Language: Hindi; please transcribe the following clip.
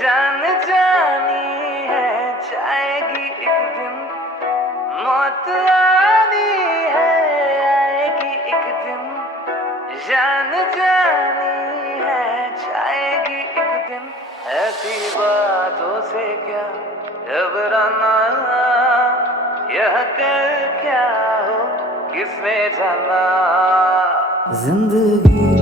जान जानी है जाएगी एक दिन, मौत आनी है आएगी एक दिन, जान जानी है जाएगी एक दिन। ऐसी बातों से क्या घबराना, यह कर क्या हो किसने जाना। जिंदगी